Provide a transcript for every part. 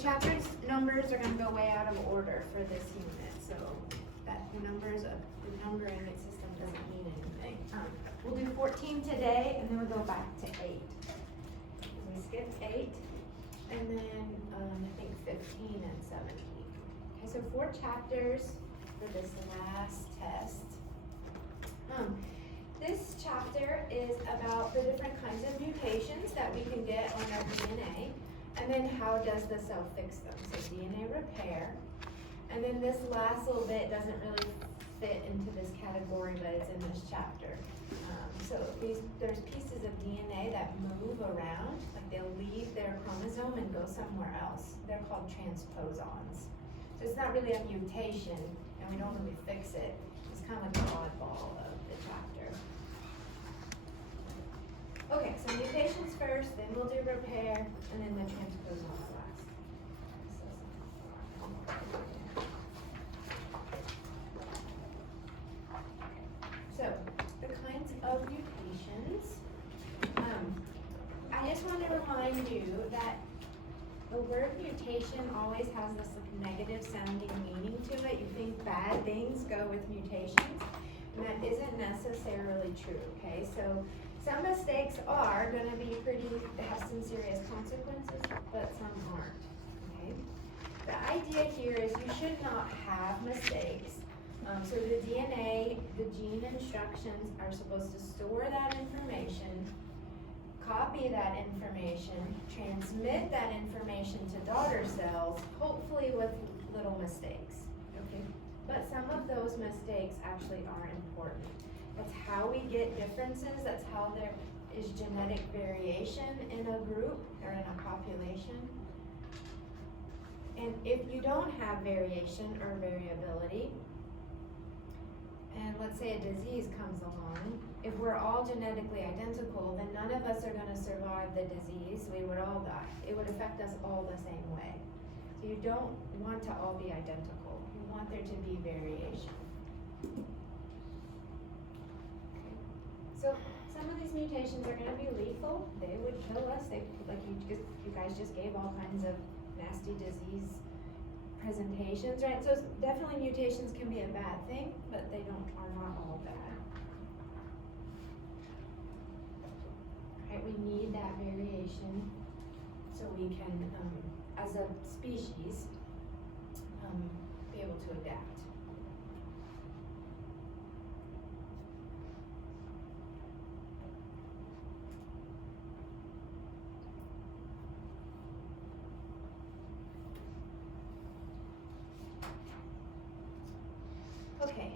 chapter's numbers are gonna go way out of order for this unit, so that the numbering system doesn't mean anything. We'll do 14 today, and then we'll go back to 8. We skipped 8, and then I think 15 and 17. Okay, so 4 chapters for this last test. This chapter is about the different kinds of mutations that we can get on our DNA, and then how does the cell fix them. So DNA repair, and then this last little bit doesn't really fit into this category, but it's in this chapter. So there's pieces of DNA that move around, like they'll leave their chromosome and go somewhere else. They're called transposons. So it's not really a mutation, and we don't really fix it. It's kind of like the oddball of the chapter. Okay, so mutations first, then we'll do repair, and then the transposons last. So, the kinds of mutations. I just want to remind you that the word mutation always has this negative sounding meaning to it. You think bad things go with mutations, and that isn't necessarily true, okay? So some mistakes are going to be have some serious consequences, but some aren't, okay? The idea here is you should not have mistakes. So the DNA, the gene instructions are supposed to store that information, copy that information, transmit that information to daughter cells, hopefully with little mistakes, okay? But some of those mistakes actually are important. That's how we get differences, that's how there is genetic variation in a group or in a population. And if you don't have variation or variability, and let's say a disease comes along, if we're all genetically identical, then none of us are going to survive the disease. We would all die. It would affect us all the same way. So you don't want to all be identical. You want there to be variation. Okay. So some of these mutations are going to be lethal. They would kill us. You guys just gave all kinds of nasty disease presentations, right? So definitely mutations can be a bad thing, but they are not all bad. Right? We need that variation so we can, as a species, be able to adapt. Okay,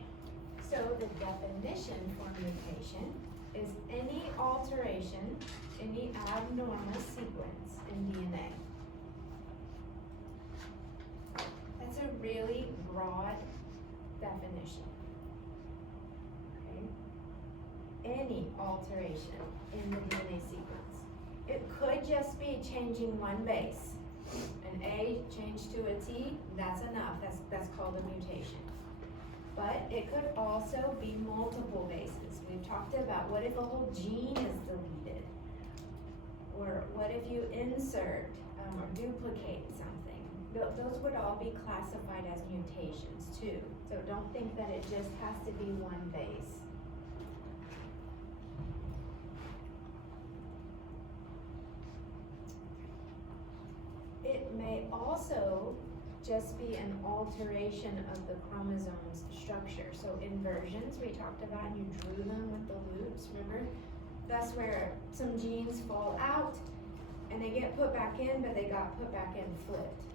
so the definition for mutation is any alteration, any abnormal sequence in DNA. That's a really broad definition. Okay? Any alteration in the DNA sequence. It could just be changing one base. An A changed to a T, that's enough. That's called a mutation. But it could also be multiple bases. We've talked about what if a whole gene is deleted? Or what if you insert or duplicate something? Those would all be classified as mutations too. So don't think that it just has to be one base. It may also just be an alteration of the chromosome's structure. So inversions, we talked about, and you drew them with the loops, remember? That's where some genes fall out and they get put back in, but they got put back in flipped.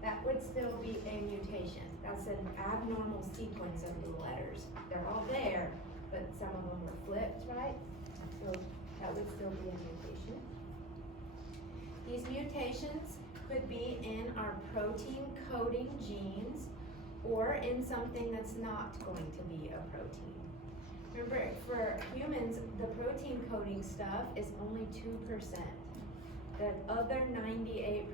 That would still be a mutation. That's an abnormal sequence of the letters. They're all there, but some of them were flipped, right? So that would still be a mutation. These mutations could be in our protein coding genes or in something that's not going to be a protein. Remember, for humans, the protein coding stuff is only 2%. The other 98%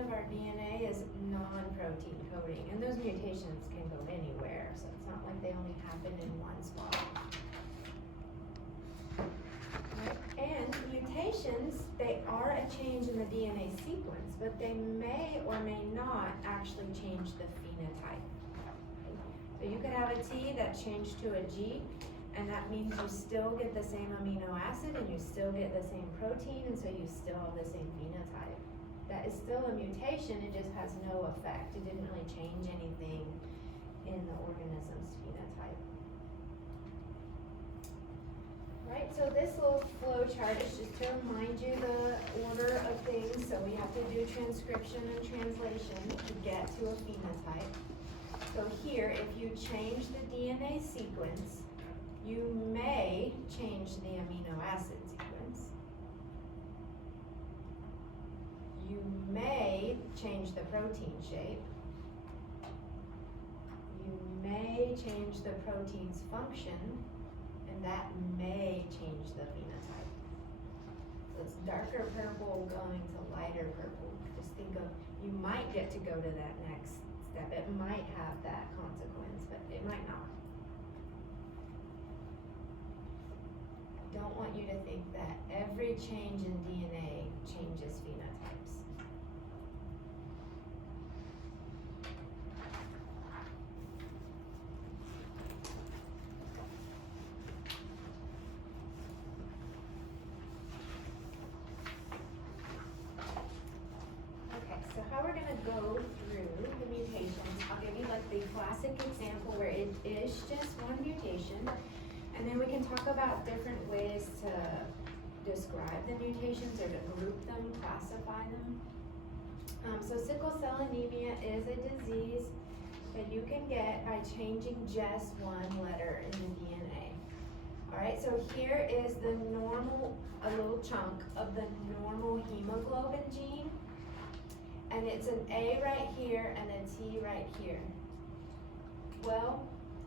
of our DNA is non-protein coding, and those mutations can go anywhere, so it's not like they only happen in one spot. And mutations, they are a change in the DNA sequence, but they may or may not actually change the phenotype. So you could have a T that changed to a G, and that means you still get the same amino acid and you still get the same protein, and so you still have the same phenotype. That is still a mutation, it just has no effect. It didn't really change anything in the organism's phenotype. Right, so this little flow chart is just to remind you the order of things. So we have to do transcription and translation to get to a phenotype. So here, if you change the DNA sequence, you may change the amino acid sequence. You may change the protein shape. You may change the protein's function, and that may change the phenotype. So it's darker purple going to lighter purple. Just think of, you might get to go to that next step. It might have that consequence, but it might not. I don't want you to think that every change in DNA changes phenotypes. Okay, so how we're gonna go through the mutations, I'll give you like the classic example where it is just one mutation. And then we can talk about different ways to describe the mutations or to group them, classify them. So sickle cell anemia is a disease that you can get by changing just one letter in the DNA. Alright, so here is the normal, a little chunk of the normal hemoglobin gene. And it's an A right here and a T right here. Well,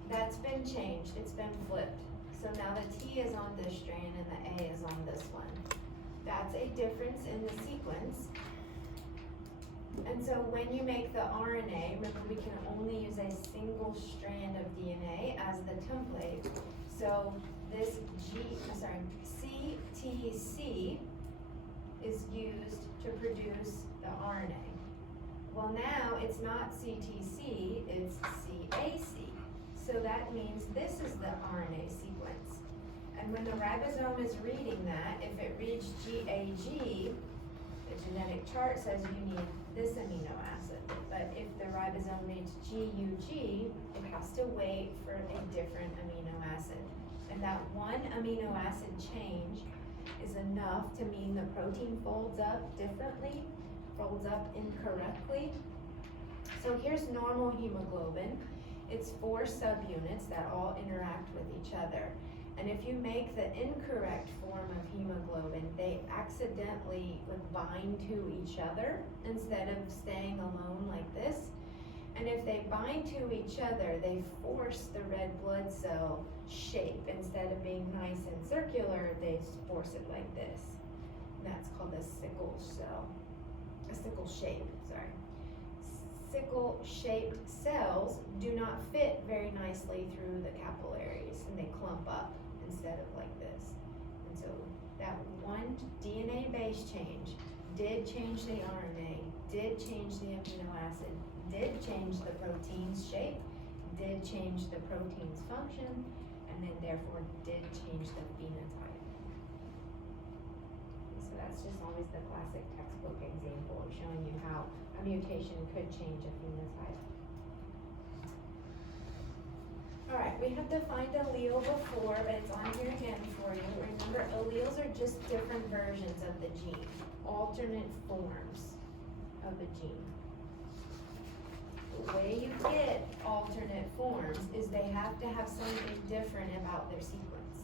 that's been changed, it's been flipped. So now the T is on this strand and the A is on this one. That's a difference in the sequence. And so when you make the RNA, remember we can only use a single strand of DNA as the template. So this CTC is used to produce the RNA. Well, now it's not CTC, it's CAC. So that means this is the RNA sequence. And when the ribosome is reading that, if it reads GAG, the genetic chart says you need this amino acid. But if the ribosome reads GUG, it has to wait for a different amino acid. And that one amino acid change is enough to mean the protein folds up differently, folds up incorrectly. So here's normal hemoglobin. It's 4 subunits that all interact with each other. And if you make the incorrect form of hemoglobin, they accidentally bind to each other instead of staying alone like this. And if they bind to each other, they force the red blood cell shape. Instead of being nice and circular, they force it like this. And that's called a sickle cell. A sickle shape, sorry. Sickle-shaped cells do not fit very nicely through the capillaries, and they clump up instead of like this. And so that one DNA base change did change the RNA, did change the amino acid, did change the protein's shape, did change the protein's function, and then therefore did change the phenotype. So that's just always the classic textbook example of showing you how a mutation could change a phenotype. Alright, we have defined allele before, but it's on here again for you. Remember, alleles are just different versions of the gene, alternate forms of a gene. The way you get alternate forms is they have to have something different about their sequence.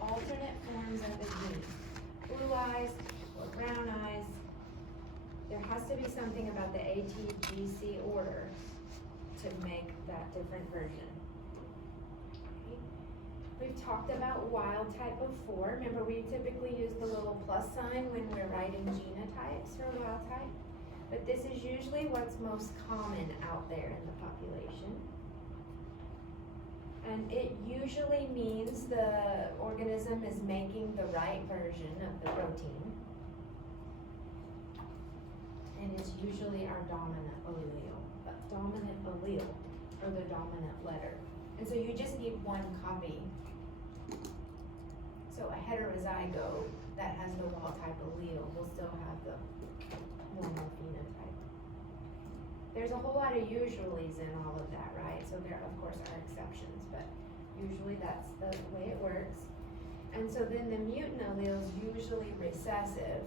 Alternate forms of a gene. Blue eyes or brown eyes. There has to be something about the ATGC order to make that different version. Okay. We've talked about wild type before. Remember, we typically use the little plus sign when we're writing genotypes for wild type. But this is usually what's most common out there in the population. And it usually means the organism is making the right version of the protein. And it's usually our dominant allele, or the dominant letter. And so you just need one copy. So a heterozygote that has the wild type allele will still have the normal phenotype. There's a whole lot of usuallys in all of that, right? So there, of course, are exceptions, but usually that's the way it works. And so then the mutant allele is usually recessive,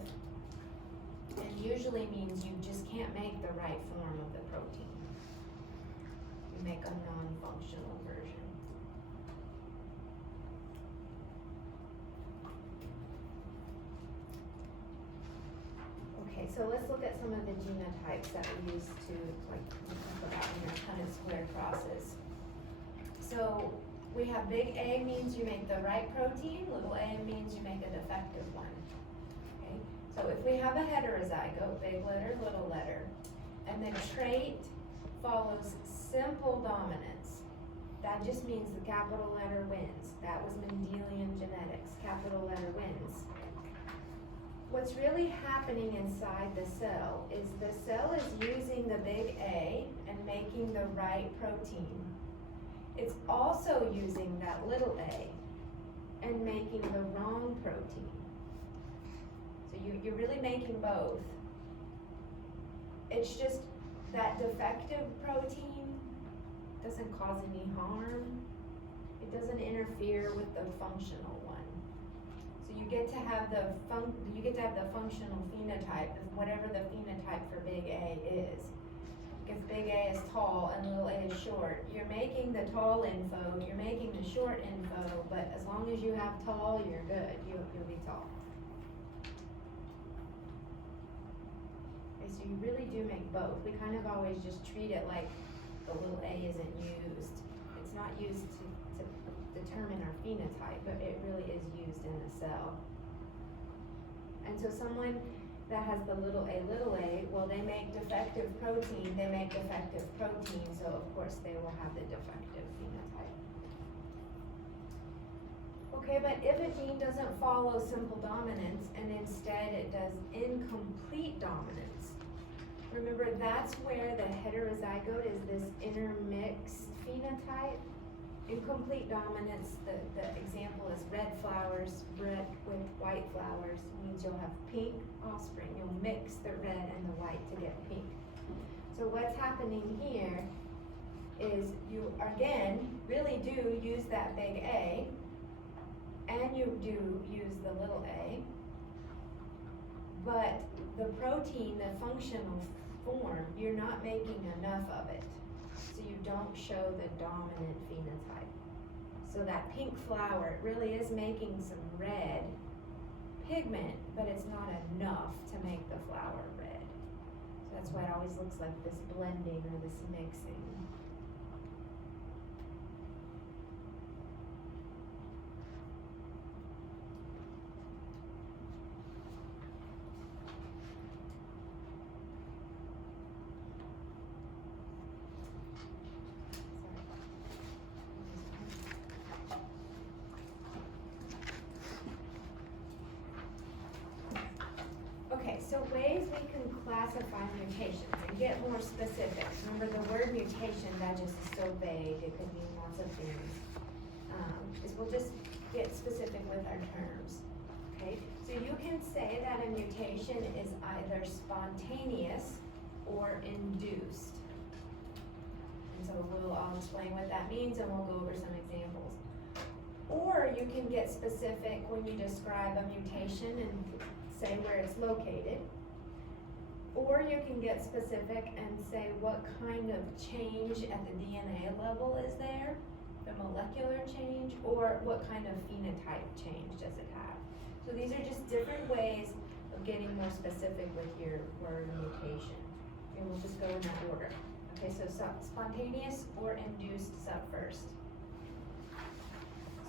and usually means you just can't make the right form of the protein. You make a non-functional version. Okay, so let's look at some of the genotypes that we use to, like, talk about in our Punnett square crosses. So we have big A means you make the right protein, little a means you make a defective one. Okay, so if we have a heterozygote, big letter, little letter, and the trait follows simple dominance, that just means the capital letter wins. That was Mendelian genetics, capital letter wins. What's really happening inside the cell is the cell is using the big A and making the right protein. It's also using that little a and making the wrong protein. So you're really making both. It's just that defective protein doesn't cause any harm. It doesn't interfere with the functional one. So you get to have the functional phenotype, whatever the phenotype for big A is. If big A is tall and little a is short, you're making the tall info, you're making the short info, but as long as you have tall, you're good. You'll be tall. Okay, so you really do make both. We kind of always just treat it like the little a isn't used. It's not used to determine our phenotype, but it really is used in the cell. And so someone that has the little a, well, they make defective protein, so of course they will have the defective phenotype. Okay, but if a gene doesn't follow simple dominance and instead it does incomplete dominance, remember that's where the heterozygote is this intermixed phenotype. Incomplete dominance, the example is red flowers bred with white flowers, means you'll have pink offspring. You'll mix the red and the white to get pink. So what's happening here is you, again, really do use that big A, and you do use the little a, but the protein, the functional form, you're not making enough of it. So you don't show the dominant phenotype. So that pink flower, it really is making some red pigment, but it's not enough to make the flower red. So that's why it always looks like this blending or this mixing. Okay, so ways we can classify mutations and get more specific. Remember the word mutation, that just is so vague, it could mean lots of things. Is we'll just get specific with our terms. Okay, so you can say that a mutation is either spontaneous or induced. And so I'll explain what that means and we'll go over some examples. Or you can get specific when you describe a mutation and say where it's located. Or you can get specific and say what kind of change at the DNA level is there, the molecular change, or what kind of phenotype change does it have. So these are just different ways of getting more specific with your word mutation. And we'll just go in that order. Okay, so spontaneous or induced is up first.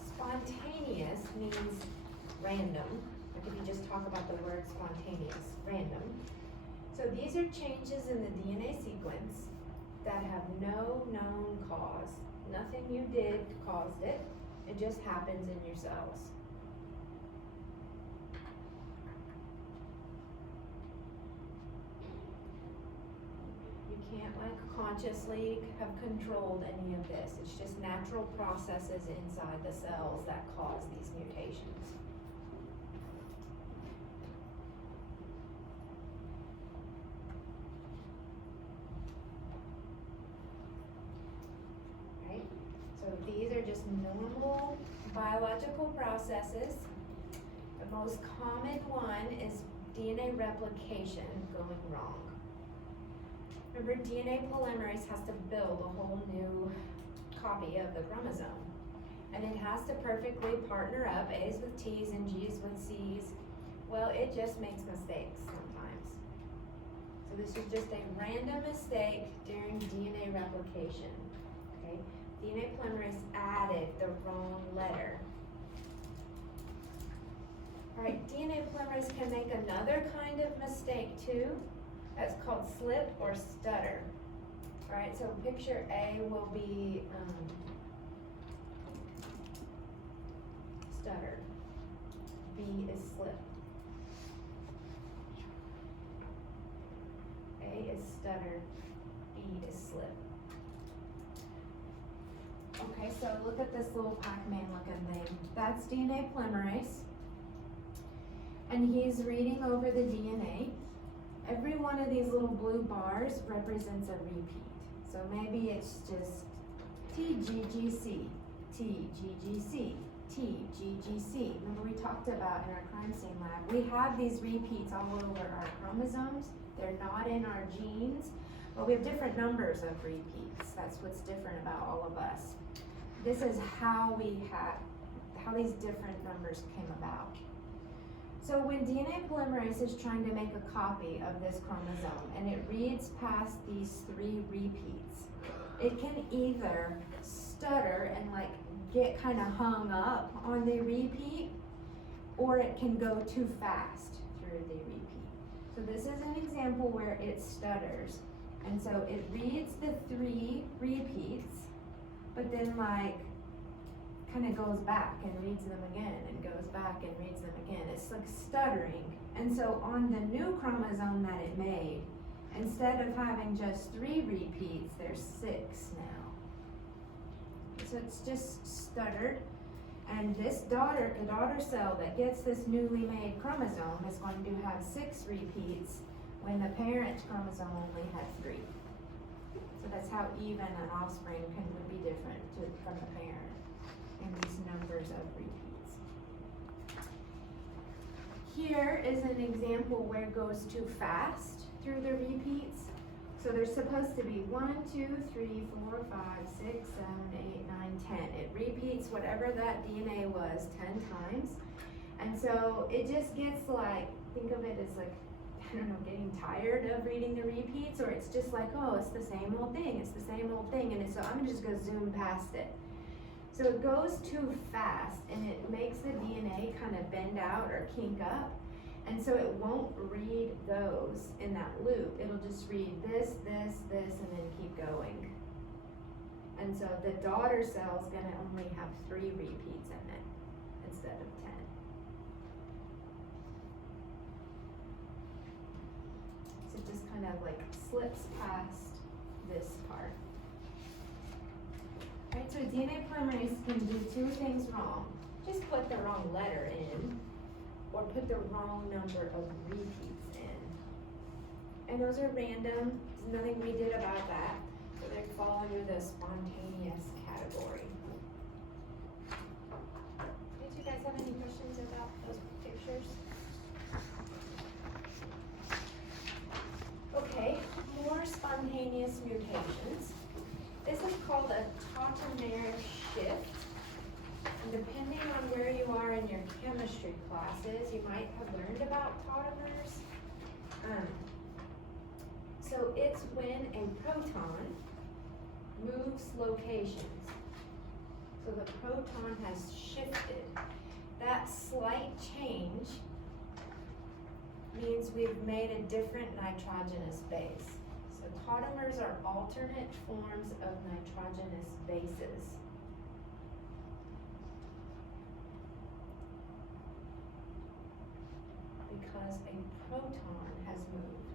Spontaneous means random. Like if you just talk about the word spontaneous, random. So these are changes in the DNA sequence that have no known cause. Nothing you did caused it. It just happens in your cells. You can't like consciously have controlled any of this. It's just natural processes inside the cells that cause these mutations. So these are just normal biological processes. The most common one is DNA replication going wrong. Remember, DNA polymerase has to build a whole new copy of the chromosome. And it has to perfectly partner up, A's with T's and G's with C's. Well, it just makes mistakes sometimes. So this is just a random mistake during DNA replication, okay? DNA polymerase added the wrong letter. All right, DNA polymerase can make another kind of mistake too. That's called slip or stutter. All right, so picture A will be stutter. B is slip. A is stutter. B is slip. Okay, so look at this little Pac-Man looking thing. That's DNA polymerase. And he's reading over the DNA. Every one of these little blue bars represents a repeat. So maybe it's just TGGC, TGGC, TGGC. Remember we talked about in our crime scene lab, we have these repeats all over our chromosomes. They're not in our genes, but we have different numbers of repeats. That's what's different about all of us. This is how these different numbers came about. So when DNA polymerase is trying to make a copy of this chromosome and it reads past these 3 repeats, it can either stutter and like get kind of hung up on the repeat, or it can go too fast through the repeat. So this is an example where it stutters. And so it reads the 3 repeats, but then like kind of goes back and reads them again and goes back and reads them again. It's like stuttering. And so on the new chromosome that it made, instead of having just 3 repeats, there's 6 now. So it's just stuttered. And this the daughter cell that gets this newly made chromosome is going to have 6 repeats when the parent chromosome only had 3. So that's how even an offspring would be different from the parent in these numbers of repeats. Here is an example where it goes too fast through the repeats. So there's supposed to be 1, 2, 3, 4, 5, 6, 7, 8, 9, 10. It repeats whatever that DNA was 10 times. And so it just gets like, think of it as like, I don't know, getting tired of reading the repeats, or it's just like, oh, it's the same old thing, it's the same old thing, and so I'm just gonna zoom past it. So it goes too fast, and it makes the DNA kind of bend out or kink up, and so it won't read those in that loop. It'll just read this, this, this, and then keep going. And so the daughter cell's gonna only have 3 repeats in it instead of 10. So it just kind of like slips past this part. Right, so DNA polymerase can do 2 things wrong. Just put the wrong letter in, or put the wrong number of repeats in. And those are random, there's nothing we did about that. So they fall under the spontaneous category. Did you guys have any questions about those pictures? Okay, more spontaneous mutations. This is called a tautomere shift. And depending on where you are in your chemistry classes, you might have learned about tautomers. So it's when a proton moves locations. So the proton has shifted. That slight change means we've made a different nitrogenous base. So So tautomers are alternate forms of nitrogenous bases. Because a proton has moved.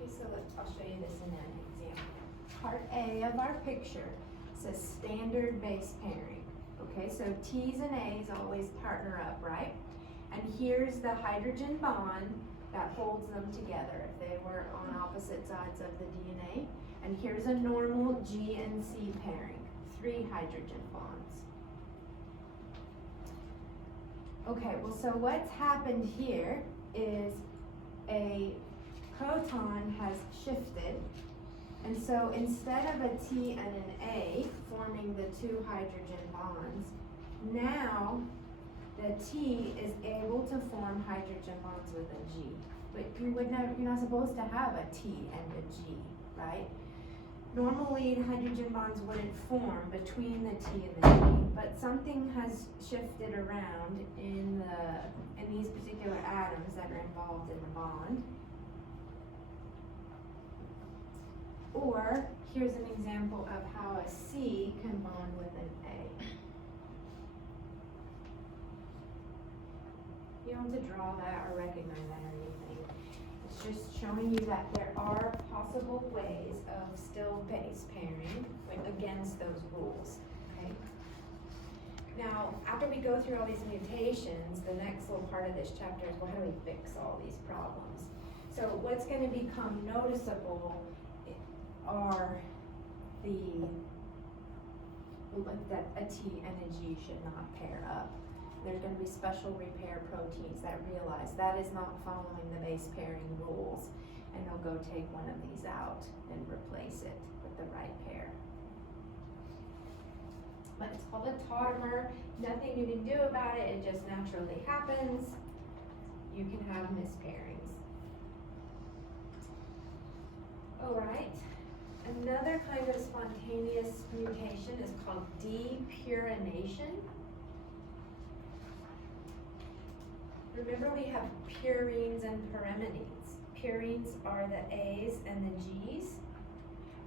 Okay, so I'll show you this in an example. Part A of our picture says standard base pairing. Okay, so T's and A's always partner up, right? And here's the hydrogen bond that holds them together if they were on opposite sides of the DNA. And here's a normal G and C pairing, 3 hydrogen bonds. Okay, well, so what's happened here is a proton has shifted, and so instead of a T and an A forming the 2 hydrogen bonds, now the T is able to form hydrogen bonds with a G. But you're not supposed to have a T and a G, right? Normally, hydrogen bonds wouldn't form between the T and the G, but something has shifted around in these particular atoms that are involved in the bond. Or, here's an example of how a C can bond with an A. You don't have to draw that or recognize that or anything. It's just showing you that there are possible ways of still base pairing against those rules, okay? Now, after we go through all these mutations, the next little part of this chapter is, well, how do we fix all these problems? So what's going to become noticeable are that a T and a G should not pair up. There's going to be special repair proteins that realize that is not following the base pairing rules, and they'll go take one of these out and replace it with the right pair. But it's called a tautomer. Nothing you can do about it. It just naturally happens. You can have mispairings. All right. Another kind of spontaneous mutation is called depurination. Remember, we have purines and pyrimidines. Purines are the A's and the G's.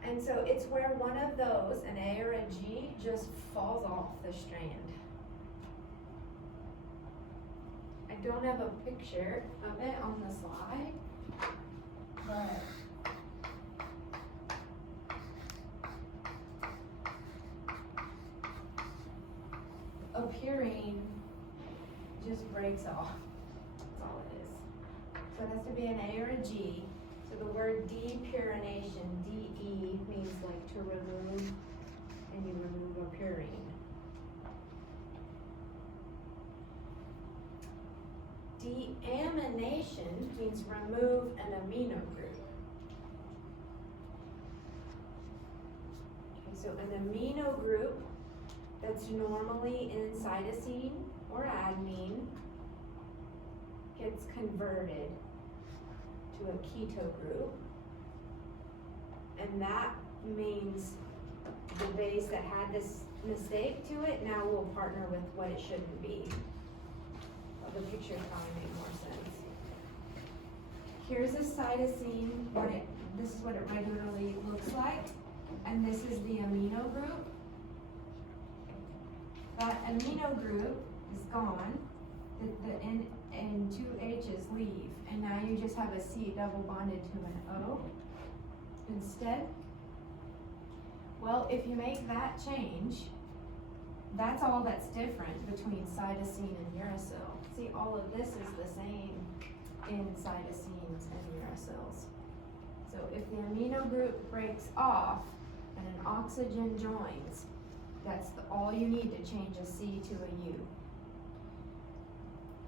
And so it's where one of those, an A or a G, just falls off the strand. I don't have a picture of it on the slide, but a purine just breaks off. That's all it is. So it has to be an A or a G. So the word depurination, D-E, means like to remove, and you remove a purine. Deamination means remove an amino group. Okay, so an amino group that's normally in cytosine or adenine gets converted to a keto group, and that means the base that had this mistake to it now will partner with what it shouldn't be. Well, the picture probably made more sense. Here's a cytosine, this is what it regularly looks like, and this is the amino group. That amino group is gone, the N and 2 H's leave, and now you just have a C double bonded to an O instead. Well, if you make that change, that's all that's different between cytosine and uracil. See, all of this is the same in cytosines and uracils. So if the amino group breaks off and an oxygen joins, that's all you need to change a C to a U.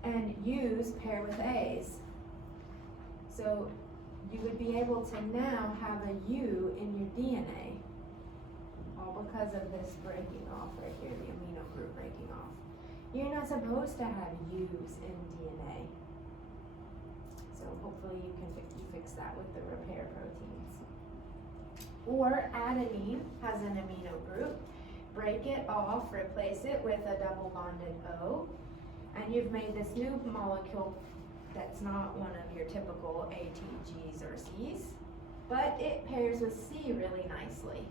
And U's pair with A's. So you would be able to now have a U in your DNA, all because of this breaking off right here, the amino group breaking off. You're not supposed to have U's in DNA. So hopefully you can fix that with the repair proteins. Or adenine has an amino group. Break it off, replace it with a double bonded O. and you've made this new molecule that's not one of your typical A, T, G's, or C's, but it pairs with C really nicely.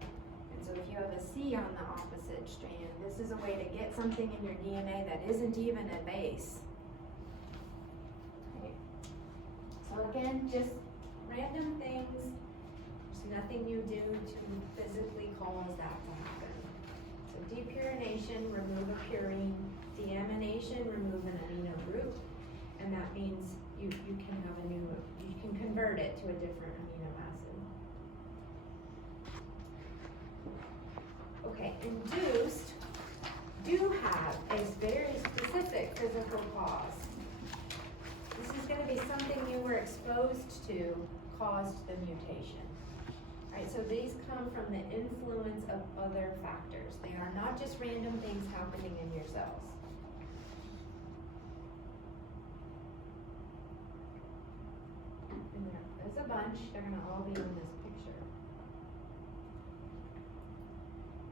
And so if you have a C on the opposite strand, this is a way to get something in your DNA that isn't even a base. Okay. So again, just random things. There's nothing you do to physically cause that to happen. So depurination, remove a purine. Deamination, remove an amino group. And that means you can have a new, you can convert it to a different amino acid. Okay, induced do have a very specific physical cause. This is going to be something you were exposed to caused the mutation. Right, so these come from the influence of other factors. They are not just random things happening in your cells. And there's a bunch, they're going to all be in this picture.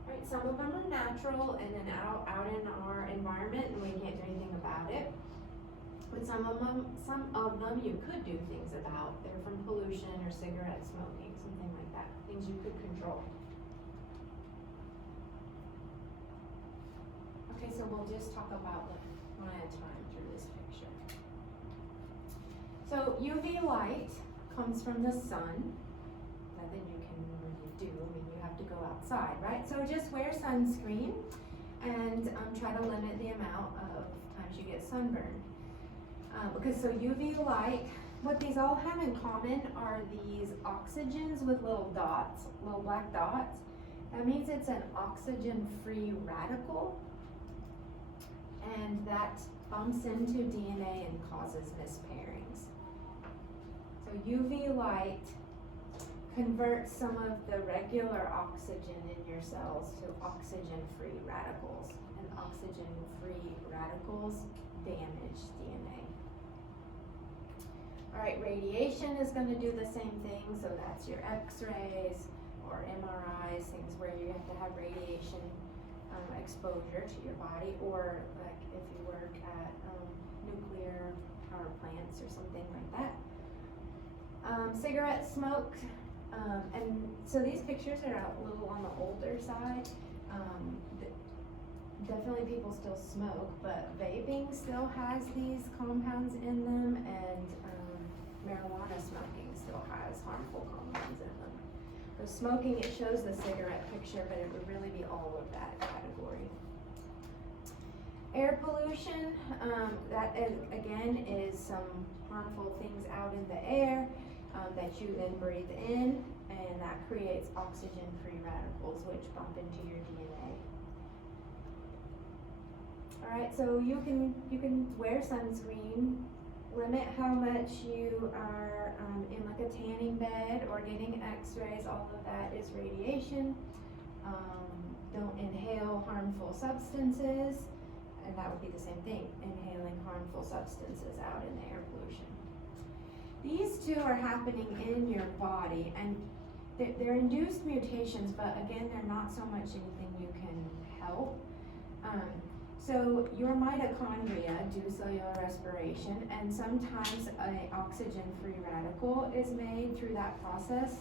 Right, some of them are natural and then out in our environment and we can't do anything about it. But some of them you could do things about. They're from pollution or cigarette smoking, something like that. Things you could control. Okay, so we'll just talk about one at a time through this picture. So UV light comes from the sun. Nothing you can really do. I mean, you have to go outside, right? So just wear sunscreen and try to limit the amount of times you get sunburned. Because so UV light, what these all have in common are these oxygens with little dots, little black dots. That means it's an oxygen-free radical, and that bumps into DNA and causes mispairings. So UV light converts some of the regular oxygen in your cells to oxygen-free radicals, and oxygen-free radicals damage DNA. All right, radiation is going to do the same thing, so that's your X-rays or MRIs, things where you have to have radiation exposure to your body, or like if you work at nuclear power plants or something like that. Cigarette smoke, and so these pictures are a little on the older side. Definitely people still smoke, but vaping still has these compounds in them, and marijuana smoking still has harmful compounds in them. So smoking, it shows the cigarette picture, but it would really be all of that category. Air pollution, that is, again is some harmful things out in the air that you then breathe in, and that creates oxygen-free radicals which bump into your DNA. Alright, so you can wear sunscreen, limit how much you are in like a tanning bed or getting x-rays, all of that is radiation. Don't inhale harmful substances, and that would be the same thing, inhaling harmful substances out in the air pollution. These two are happening in your body, and they're induced mutations, but again, they're not so much anything you can help. So your mitochondria do cellular respiration, and sometimes an oxygen-free radical is made through that process.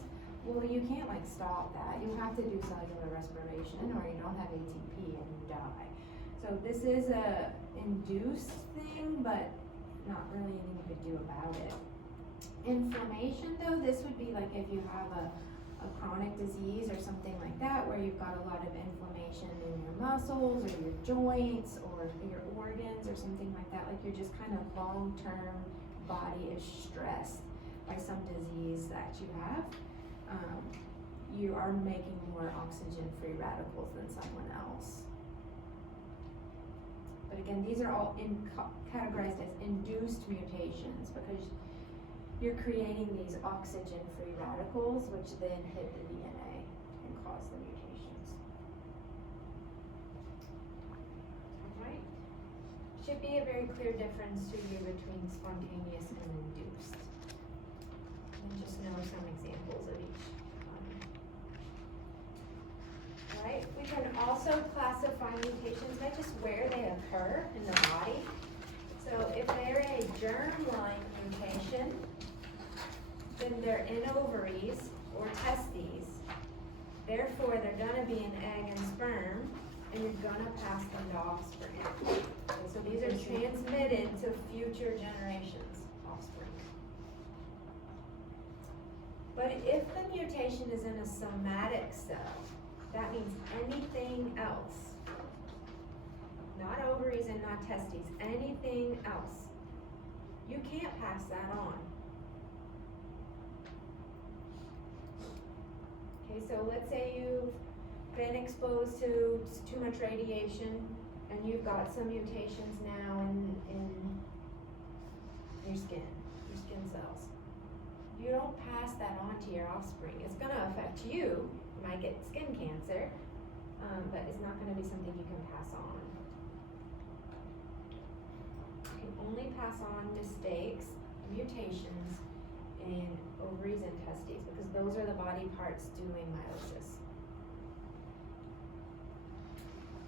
Well, you can't like stop that. You have to do cellular respiration or you don't have ATP and you die. So this is a induced thing, but not really anything you could do about it. Inflammation though, this would be like if you have a chronic disease or something like that, where you've got a lot of inflammation in your muscles or your joints or your organs or something like that, like you're just kind of long-term body is stressed by some disease that you have, you are making more oxygen-free radicals than someone else. But again, these are all categorized as induced mutations because you're creating these oxygen-free radicals, which then hit the DNA and cause the mutations. Alright. Should be a very clear difference to you between spontaneous and induced. And just know some examples of each. Alright, we can also classify mutations by just where they occur in the body. So if they're a germline mutation, then they're in ovaries or testes. Therefore, they're gonna be an egg and sperm, and you're gonna pass them to offspring. Okay, so these are transmitted to future generations, offspring. But if the mutation is in a somatic cell, that means anything else, not ovaries and not testes, anything else, you can't pass that on. Okay, so let's say you've been exposed to too much radiation and you've got some mutations now in your skin cells. You don't pass that on to your offspring. It's gonna affect you. You might get skin cancer, but it's not gonna be something you can pass on. You can only pass on mistakes, mutations, in ovaries and testes, because those are the body parts doing meiosis.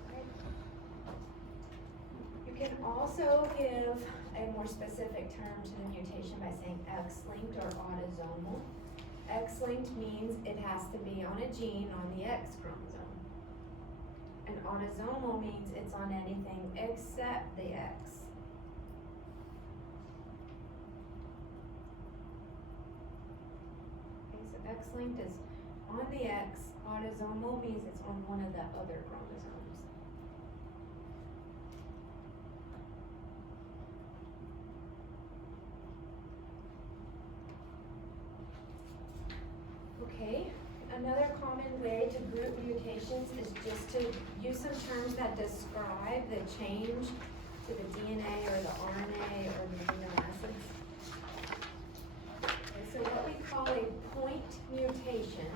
Okay. You can also give a more specific term to the mutation by saying X-linked or autosomal. X-linked means it has to be on a gene on the X chromosome. And autosomal means it's on anything except the X. X-linked is on the X, autosomal means it's on one of the other chromosomes. Okay, another common way to group mutations is just to use some terms that describe the change to the DNA or the RNA or the amino acids. So what we call a point mutation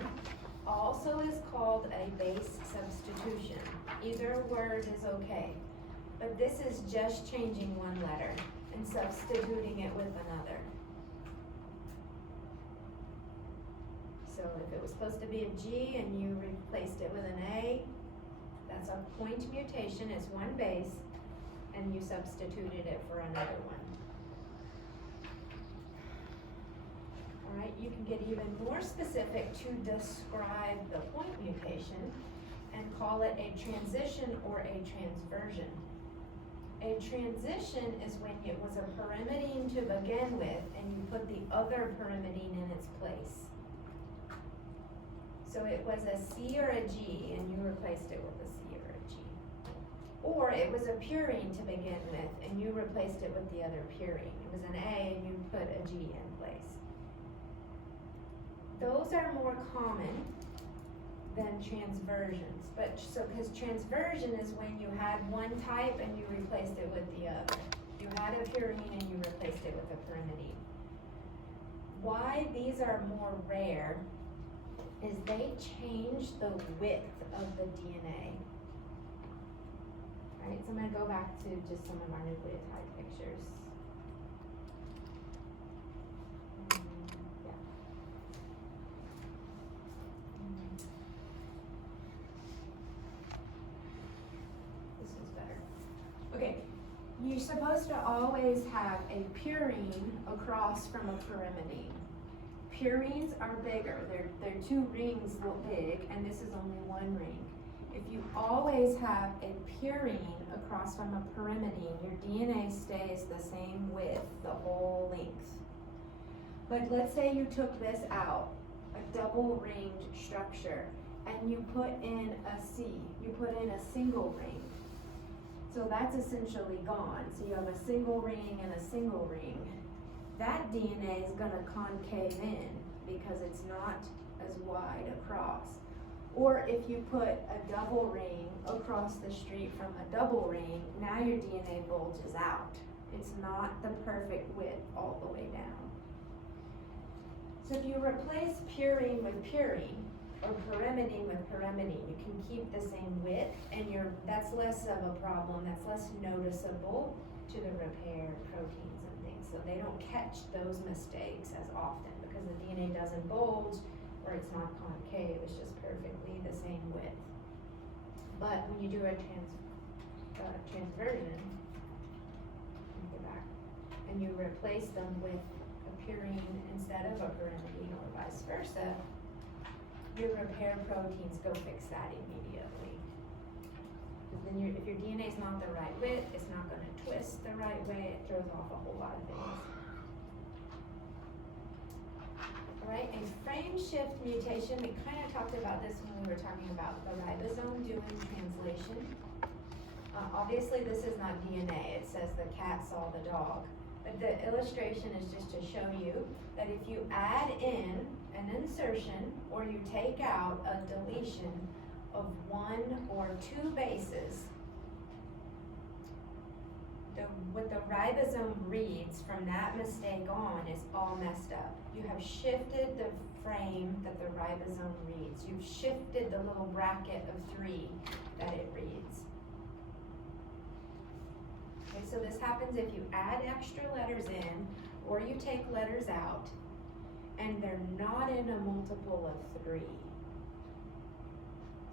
also is called a base substitution. Either word is okay, but this is just changing one letter and substituting it with another. So if it was supposed to be a G and you replaced it with an A, that's a point mutation, it's one base, and you substituted it for another one. Alright, you can get even more specific to describe the point mutation and call it a transition or a transversion. A transition is when it was a pyrimidine to begin with and you put the other pyrimidine in its place. So it was a C or a G and you replaced it with a C or a G. Or it was a purine to begin with and you replaced it with the other purine. It was an A and you put a G in place. Those are more common than transversions, but so because transversion is when you had one type and you replaced it with the other. You had a purine and you replaced it with a pyrimidine. Why these are more rare is they change the width of the DNA. Alright, so I'm going to go back to just some of our nucleotide pictures. You're supposed to always have a purine across from a pyrimidine. Purines are bigger. They're two rings big, and this is only one ring. If you always have a purine across from a pyrimidine, your DNA stays the same width, the whole length. But let's say you took this out, a double-ringed structure, and you put in a C, you put in a single ring. So that's essentially gone. So you have a single ring and a single ring. That DNA is going to concave in because it's not as wide across. Or if you put a double ring across the street from a double ring, now your DNA bulges out. It's not the perfect width all the way down. So if you replace purine with purine, or pyrimidine with pyrimidine, you can keep the same width, and that's less of a problem, that's less noticeable to the repair proteins and things. So they don't catch those mistakes as often because the DNA doesn't bulge or it's not concave, it's just perfectly the same width. But when you do a transversion, go back, and you replace them with a purine instead of a pyrimidine or vice versa, your repair proteins go fix that immediately. Because then if your DNA is not the right width, it's not going to twist the right way, it throws off a whole lot of things. Alright, a frame shift mutation, we kind of talked about this when we were talking about the ribosome doing translation. Obviously this is not DNA, it says the cat saw the dog. But the illustration is just to show you that if you add in an insertion or you take out a deletion of one or two bases, what the ribosome reads from that mistake on is all messed up. You have shifted the frame that the ribosome reads. You've shifted the little bracket of 3 that it reads. Okay, so this happens if you add extra letters in or you take letters out and they're not in a multiple of 3.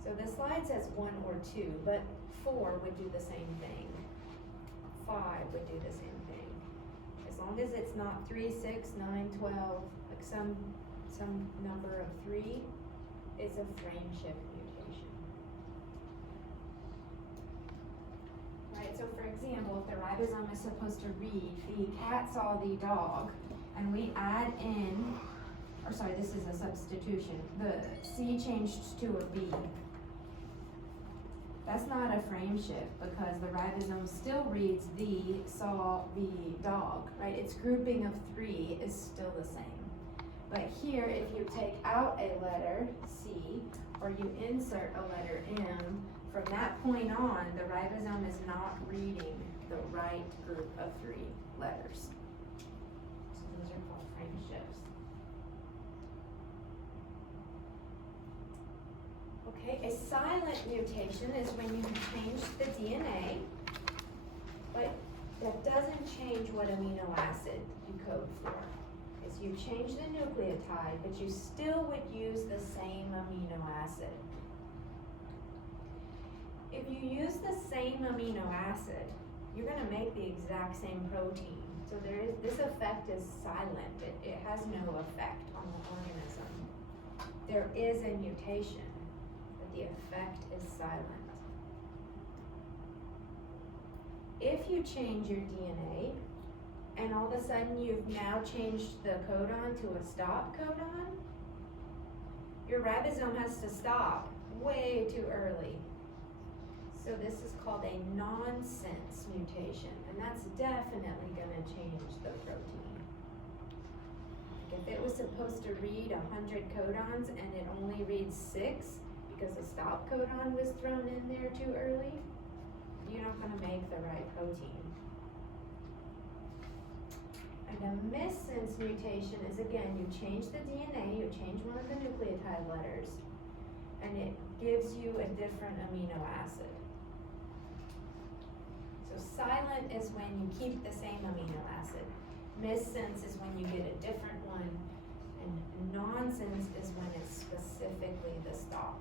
So the slide says 1 or 2, but 4 would do the same thing. 5 would do the same thing. As long as it's not 3, 6, 9, 12, like some number of 3, it's a frame shift mutation. Right, so for example, if the ribosome is supposed to read the cat saw the dog, and we add in, or sorry, this is a substitution, the C changed to a B. That's not a frame shift because the ribosome still reads the saw the dog, right? Its grouping of 3 is still the same. But here, if you take out a letter, C, or you insert a letter M, from that point on, the ribosome is not reading the right group of 3 letters. So those are called frame shifts. Okay, a silent mutation is when you change the DNA, but that doesn't change what amino acid you code for. Is you change the nucleotide, but you still would use the same amino acid. If you use the same amino acid, you're going to make the exact same protein. So this effect is silent. It has no effect on the organism. There is a mutation, but the effect is silent. If you change your DNA, and all of a sudden you've now changed the codon to a stop codon, your ribosome has to stop way too early. So this is called a nonsense mutation, and that's definitely going to change the protein. If it was supposed to read 100 codons and it only reads 6 because a stop codon was thrown in there too early, you're not going to make the right protein. And a missense mutation is, again, you change the DNA, you change one of the nucleotide letters, and it gives you a different amino acid. So silent is when you keep the same amino acid. Missense is when you get a different one, and nonsense is when it's specifically the stop.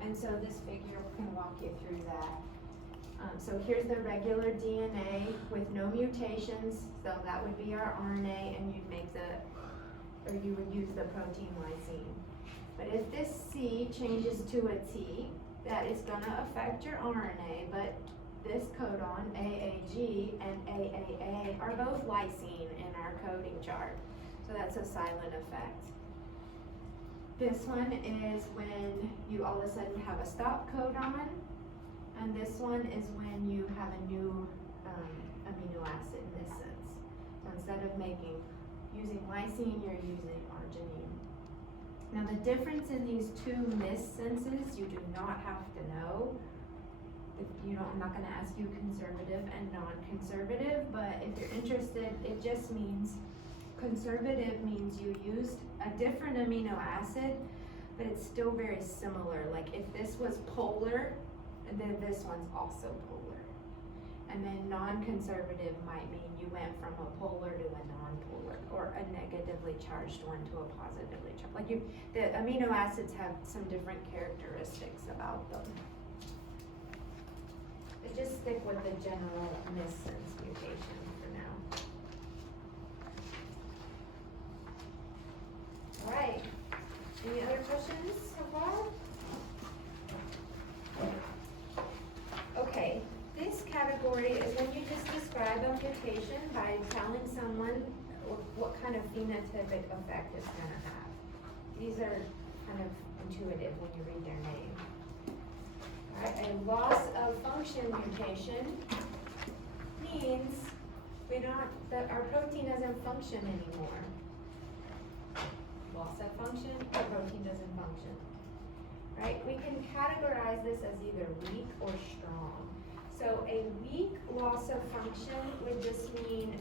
And so this figure can walk you through that. So here's the regular DNA with no mutations, so that would be our RNA, and you would use the protein lysine. But if this C changes to a T, that is going to affect your RNA, but this codon, AAG and AAA, are both lysine in our coding chart. So that's a silent effect. This one is when you all of a sudden have a stop codon, and this one is when you have a new amino acid missense. So instead of using lysine, you're using arginine. Now the difference in these two missenses, you do not have to know. I'm not going to ask you conservative and non-conservative, but if you're interested, it just means conservative means you used a different amino acid, but it's still very similar. Like if this was polar, and then this one's also polar. And then non-conservative might mean you went from a polar to a non-polar, or a negatively charged one to a positively charged. Like the amino acids have some different characteristics about them. But just stick with the general missense mutation for now. All right. Any other questions so far? Okay, this category is when you just describe a mutation by telling someone what kind of phenotypic effect it's going to have. These are kind of intuitive when you read their name. All right, a loss of function mutation means our protein doesn't function anymore. Loss of function, the protein doesn't function. Right? We can categorize this as either weak or strong. So a weak loss of function would just mean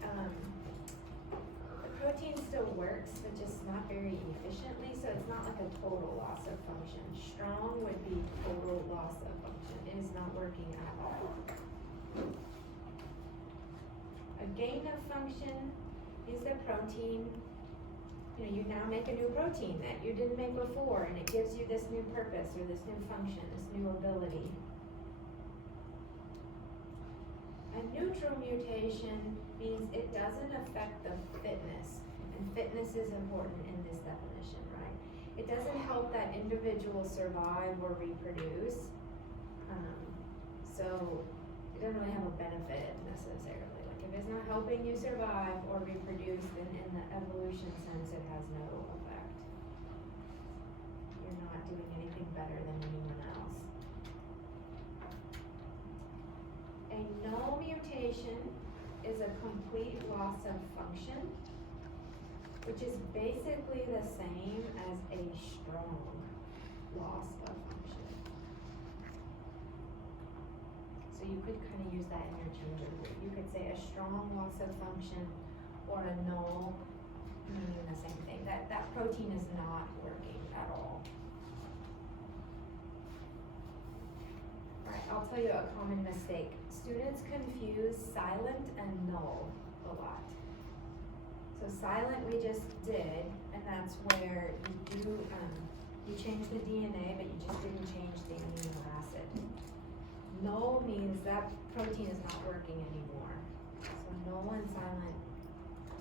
the protein still works, but just not very efficiently, so it's not like a total loss of function. Strong would be total loss of function. It is not working at all. A gain of function is the protein. You now make a new protein that you didn't make before, and it gives you this new purpose or this new function, this new ability. A neutral mutation means it doesn't affect the fitness, and fitness is important in this definition, right? It doesn't help that individual survive or reproduce, so it doesn't really have a benefit necessarily. If it's not helping you survive or reproduce, then in the evolution sense, it has no effect. You're not doing anything better than anyone else. A null mutation is a complete loss of function, which is basically the same as a strong loss of function. So you could kind of use that interchangeably. You could say a strong loss of function or a null, meaning the same thing. That protein is not working at all. Alright, I'll tell you a common mistake. Students confuse silent and null a lot. So silent we just did, and that's where you change the DNA, but you just didn't change the amino acid. Null means that protein is not working anymore. So null and silent,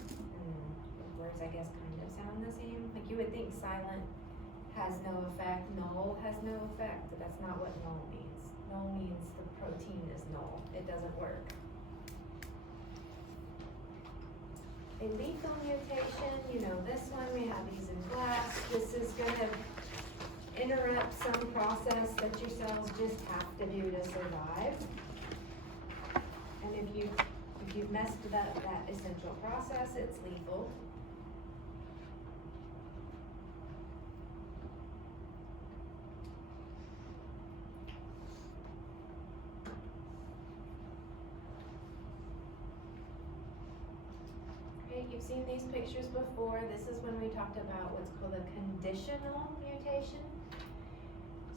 the words I guess kind of sound the same. Like you would think silent has no effect, null has no effect, but that's not what null means. Null means the protein is null. It doesn't work. A lethal mutation, this one, we have these in class. This is gonna interrupt some process that your cells just have to do to survive. And if you've messed up that essential process, it's lethal. Okay, you've seen these pictures before. This is when we talked about what's called a conditional mutation.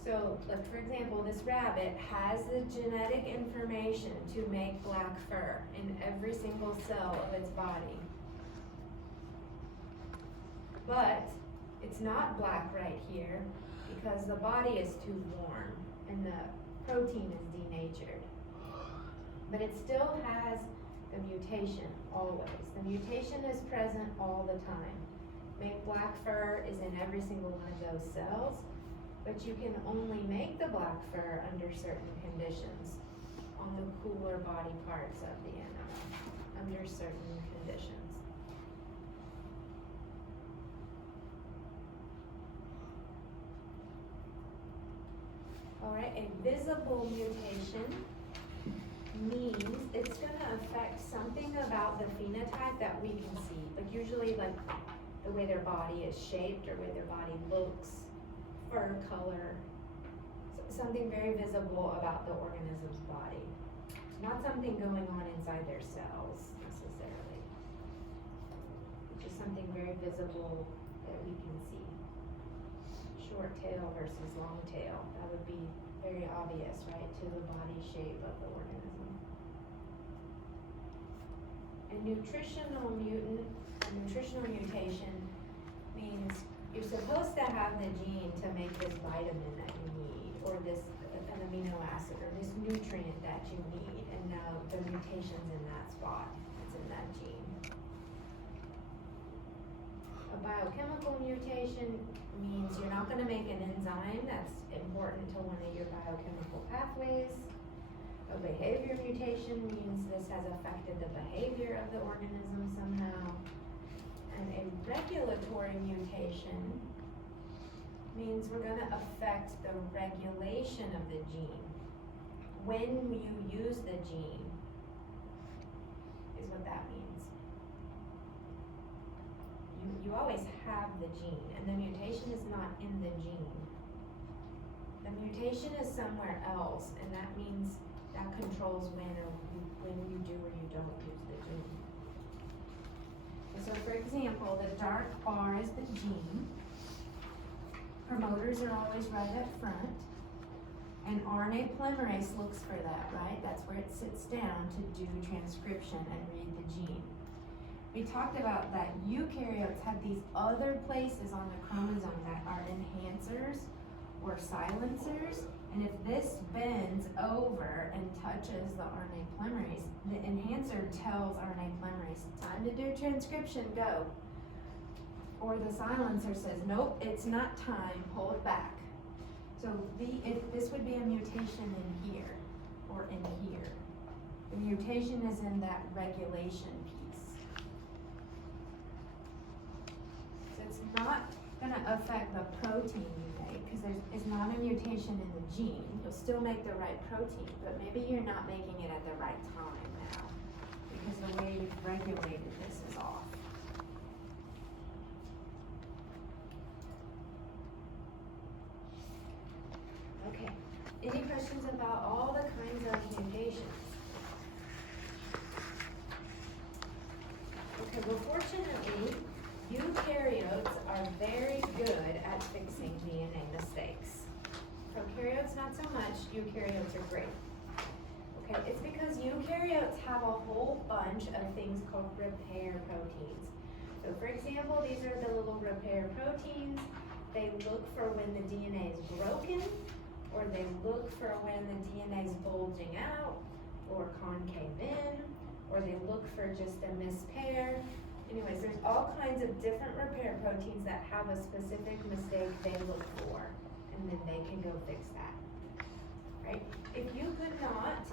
So, like for example, this rabbit has the genetic information to make black fur in every single cell of its body. But it's not black right here because the body is too warm and the protein is denatured. But it still has the mutation always. The mutation is present all the time. Make black fur is in every single one of those cells. But you can only make the black fur under certain conditions on the cooler body parts of the animal, under certain conditions. All right, a visible mutation means it's going to affect something about the phenotype that we can see. Like usually like the way their body is shaped or way their body looks, fur color, something very visible about the organism's body. Not something going on inside their cells necessarily. Just something very visible that we can see. Short tail versus long tail, that would be very obvious, right, to the body shape of the organism. A nutritional mutation means you're supposed to have the gene to make this vitamin that you need, or this an amino acid, or this nutrient that you need, and now the mutation's in that spot, it's in that gene. A biochemical mutation means you're not gonna make an enzyme that's important to one of your biochemical pathways. A behavior mutation means this has affected the behavior of the organism somehow. And a regulatory mutation means we're gonna affect the regulation of the gene. When you use the gene is what that means. You always have the gene, and the mutation is not in the gene. The mutation is somewhere else, and that means that controls when you do or you don't use the gene. So for example, the dark bar is the gene. Promoters are always right up front. And RNA polymerase looks for that, right? That's where it sits down to do transcription and read the gene. We talked about that eukaryotes have these other places on the chromosome that are enhancers or silencers. And if this bends over and touches the RNA polymerase, the enhancer tells RNA polymerase, time to do transcription, go. Or the silencer says, nope, it's not time, pull it back. So this would be a mutation in here, or in here. The mutation is in that regulation piece. So it's not gonna affect the protein you make, because it's not a mutation in the gene. You'll still make the right protein, but maybe you're not making it at the right time now, because the way you've regulated this is off. Okay, any questions about all the kinds of mutations? Okay, well fortunately, eukaryotes are very good at fixing DNA mistakes. Prokaryotes not so much, eukaryotes are great. Okay, it's because eukaryotes have a whole bunch of things called repair proteins. So for example, these are the little repair proteins. They look for when the DNA is broken, or they look for when the DNA is bulging out, or concave in, or they look for just a mispair. Anyways, there's all kinds of different repair proteins that have a specific mistake they look for, and then they can go fix that, right? If you could not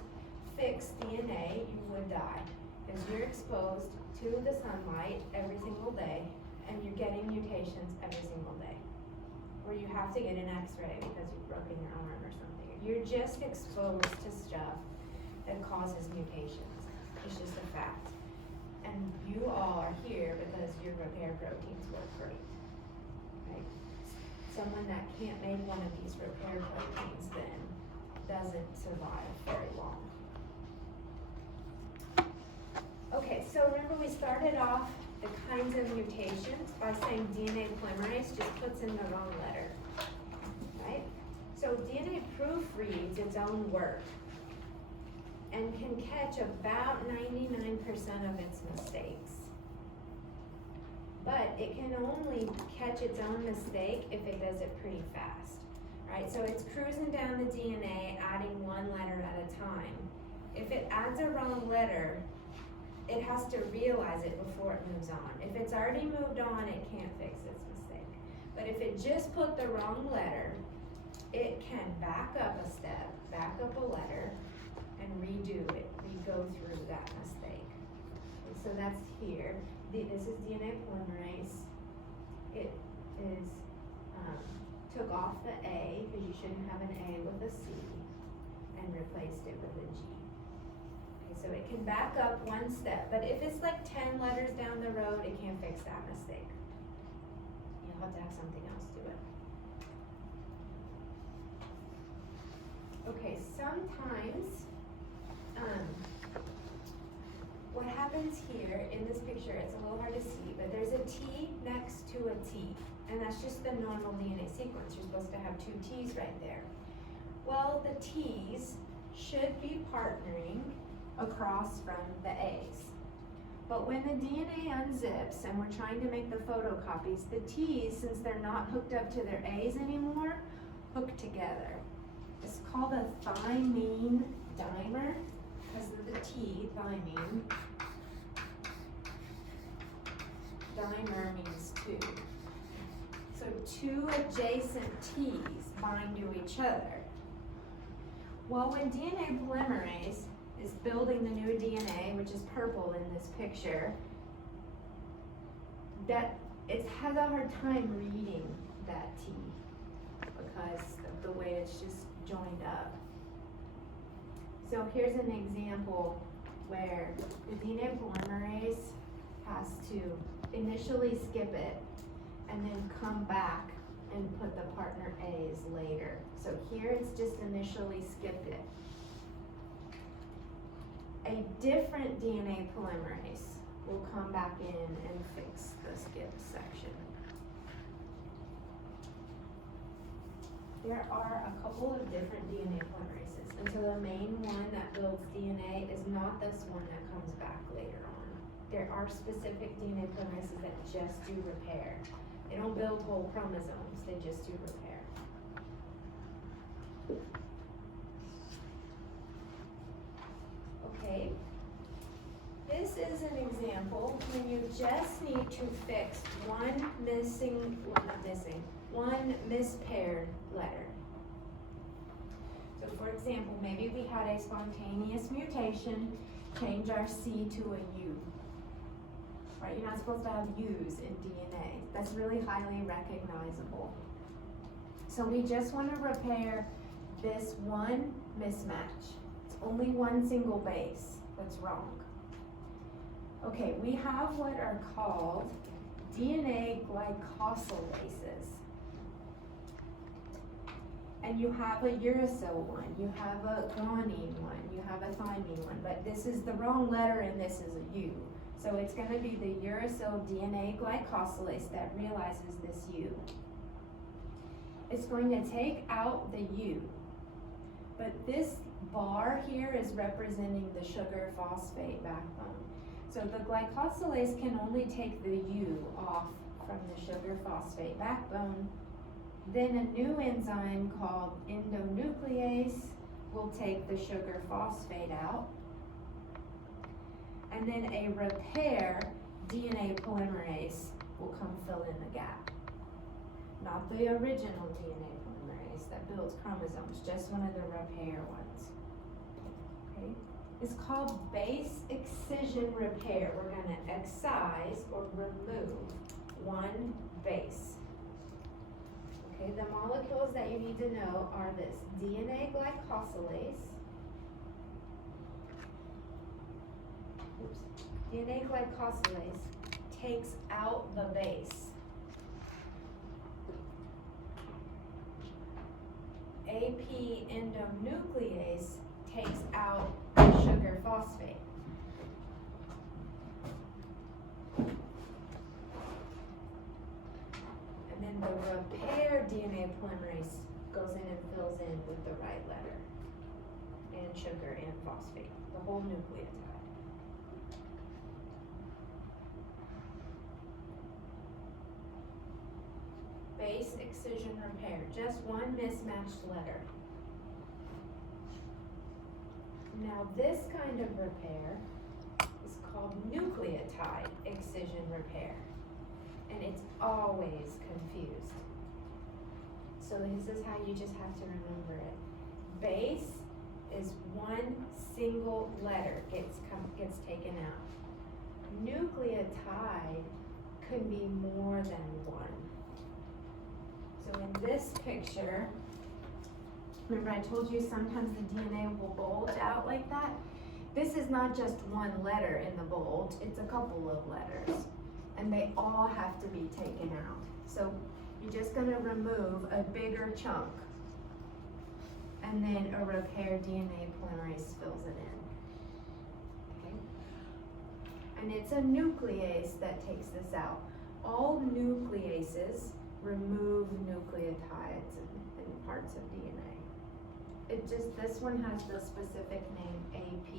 fix DNA, you would die, because you're exposed to the sunlight every single day, and you're getting mutations every single day. Or you have to get an x-ray because you've broken your arm or something. You're just exposed to stuff that causes mutations. It's just a fact. And you all are here because your repair proteins work great, right? Someone that can't make one of these repair proteins then doesn't survive very long. Okay, so remember we started off the kinds of mutations by saying DNA polymerase just puts in the wrong letter, right? So DNA proofreads its own work and can catch about 99% of its mistakes. But it can only catch its own mistake if it does it pretty fast, right? So it's cruising down the DNA, adding one letter at a time. If it adds a wrong letter, it has to realize it before it moves on. If it's already moved on, it can't fix its mistake. But if it just put the wrong letter, it can back up a step, back up a letter, and redo it, re-go through that mistake. Okay, so that's here. This is DNA polymerase. It is, took off the A, because you shouldn't have an A with a C, and replaced it with a G. So it can back up one step, but if it's like 10 letters down the road, it can't fix that mistake. You'll have to have something else do it. Okay, sometimes, what happens here in this picture, it's a little hard to see, but there's a T next to a T, and that's just the normal DNA sequence. You're supposed to have two T's right there. Well, the T's should be partnering across from the A's. But when the DNA unzips and we're trying to make the photocopies, the T's, since they're not hooked up to their A's anymore, hook together. It's called a thymine dimer because of the T, thymine. Dimer means two. So two adjacent T's bind to each other. Well, when DNA polymerase is building the new DNA, which is purple in this picture, that it has a hard time reading that T because of the way it's just joined up. So here's an example where the DNA polymerase has to initially skip it and then come back and put the partner A's later. So here it's just initially skipped it. A different DNA polymerase will come back in and fix the skip section. There are a couple of different DNA polymerases, and so the main one that builds DNA is not this one that comes back later on. There are specific DNA polymerases that just do repair. They don't build whole chromosomes, they just do repair. Okay, this is an example when you just need to fix one mispaired letter. So for example, maybe we had a spontaneous mutation, change our C to a U. Right, you're not supposed to have U's in DNA. That's really highly recognizable. So we just want to repair this one mismatch. It's only one single base that's wrong. Okay, we have what are called DNA glycosylases. And you have a uracil one, you have a guanine one, you have a thymine one, but this is the wrong letter and this is a U. So it's going to be the uracil DNA glycosylase that realizes this U. It's going to take out the U, but this bar here is representing the sugar phosphate backbone. So the glycosylase can only take the U off from the sugar phosphate backbone. Then a new enzyme called endonuclease will take the sugar phosphate out. And then a repair DNA polymerase will come fill in the gap. Not the original DNA polymerase that builds chromosomes, just one of the repair ones. Okay? It's called base excision repair. We're going to excise or remove one base. Okay, the molecules that you need to know are this DNA glycosylase. DNA glycosylase takes out the base. AP endonuclease takes out the sugar phosphate. And then the repair DNA polymerase goes in and fills in with the right letter, and sugar and phosphate, the whole nucleotide. Base excision repair, just one mismatched letter. Now this kind of repair is called nucleotide excision repair, and it's always confused. So this is how you just have to remember it. Base is one single letter gets taken out. Nucleotide can be more than one. So in this picture, remember I told you sometimes the DNA will bulge out like that? This is not just one letter in the bulge, it's a couple of letters. And they all have to be taken out. So you're just gonna remove a bigger chunk. And then a repair DNA polymerase fills it in. Okay? And it's a nuclease that takes this out. All nucleases remove nucleotides and parts of DNA. this one has the specific name AP.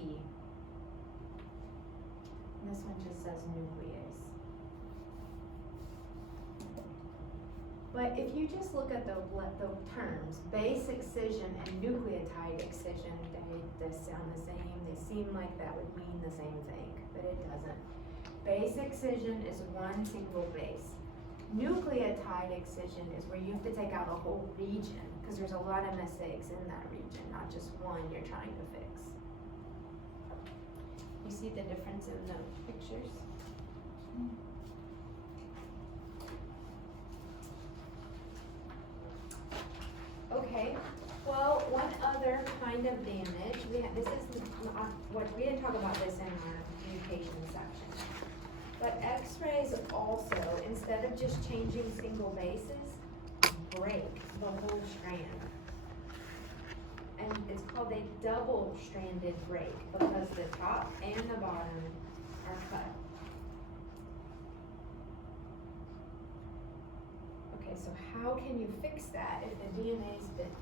And this one just says nuclease. But if you just look at the terms, base excision and nucleotide excision, they sound the same. They seem like that would mean the same thing, but it doesn't. Base excision is one single base. Nucleotide excision is where you have to take out a whole region, because there's a lot of mistakes in that region, not just one you're trying to fix. You see the difference in the pictures? Okay, well, one other kind of damage, we didn't talk about this in our communication section. But X-rays also, instead of just changing single bases, break the whole strand. And it's called a double-stranded break because the top and the bottom are cut. Okay, so how can you fix that if the DNA's been